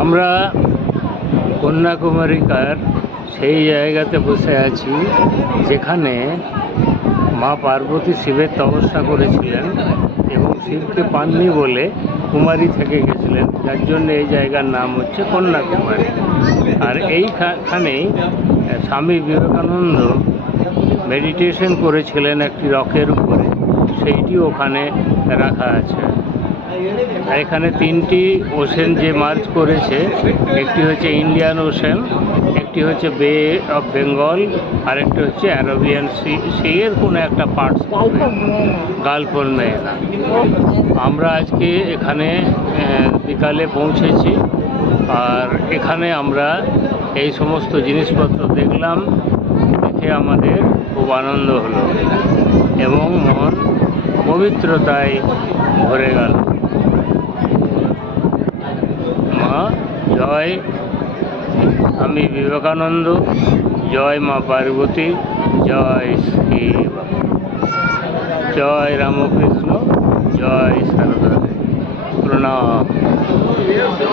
আমরা কন্যাকুমারিকার সেই জায়গাতে বসে আছি যেখানে মা পার্বতী শিবের তপস্যা করেছিলেন এবং শিবকে পাননি বলে কুমারী থেকে গেছিলেন, যার জন্য এই জায়গার নাম হচ্ছে কন্যাকুমারী। আর এইখানেই স্বামী বিবেকানন্দ মেডিটেশন করেছিলেন একটি রকের উপরে, সেইটি ওখানে রাখা আছে। এখানে তিনটি ওশেন যে মার্চ করেছে, একটি হচ্ছে ইন্ডিয়ান ওশেন, একটি হচ্ছে বে অফ বেঙ্গল, আর একটি হচ্ছে অ্যারাবিয়ান সি এর কোনো একটা পার্টস, গালফ অফ মেরিনা। আমরা আজকে এখানে বিকালে পৌঁছেছি, আর এখানে আমরা এই সমস্ত জিনিসপত্র দেখলাম। দেখে আমাদের খুব আনন্দ হলো এবং মন পবিত্রতায় ভরে গেল। মা জয় স্বামী বিবেকানন্দ, জয় মা পার্বতী, জয় শিব, জয় রামকৃষ্ণ, জয় সারদা, প্রণাম।